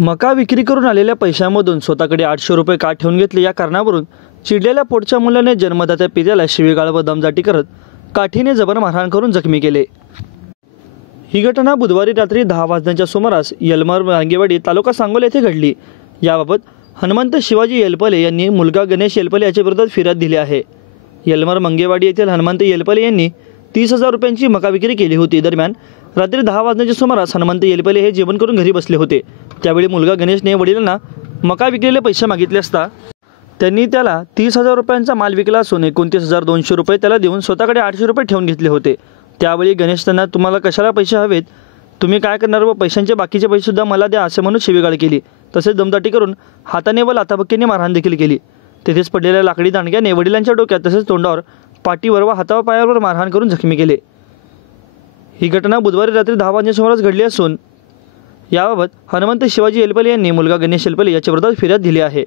मका विक्री करून आलेल्या पैशांमधून स्वतःकडे 800 रुपये का ठेवून घेतले या कारणावरून चिडलेल्या पोटच्या मुलाने जन्मदात्या पित्याला शिवीगाळ व दमदाटी करत काठीने जबर मारहाण करून जखमी केले। ही घटना बुधवारी रात्री 10 वाजण्याच्या सुमारास यलमर मांगेवाडी तालुका सांगोला येथे घडली। याबाबत हनुमंत शिवाजी येलपले यांनी मुलगा गणेश येलपले याच्या विरोधात फिर्याद दिली आहे। यलमर मंगेवाडी येथील हनुमंत येलपले यांनी 30,000 रुपयांची मका विक्री केली होती। दरम्यान रात्री 10 वाजण्याच्या सुमारास हनुमंत येलपले हे जेवण करून घरी बसले होते। त्यावेळी मुलगा गणेशने वडिलांना मका विकलेले पैसे मागितले असता त्यांनी त्याला 30,000 रुपयांचा माल विकला असून 29,200 रुपये त्याला देऊन स्वतःकडे 800 रुपये ठेवून घेतले होते। त्यावेळी गणेश त्यांना तुम्हाला कशाला पैसे हवेत, तुम्ही काय करणार व पैशांचे बाकीचे पैसेसुद्धा मला द्या असे म्हणून शिवीगाळ केली। तसेच दमदाटी करून हाताने व लाथाबक्कीने मारहाण देखील केली। तेथेच पडलेल्या लाकडी दांडग्याने वडिलांच्या डोक्यात तसेच तोंडावर, पाठीवर व हातावर पायावर मारहाण करून जखमी केले। ही घटना बुधवारी रात्री 10 वाजण्याच्या सुमारास घडली असून याबाबत हनुमंत शिवाजी येलपले यांनी मुलगा गणेश येलपले याच्या विरोधात फिर्याद दिली आहे।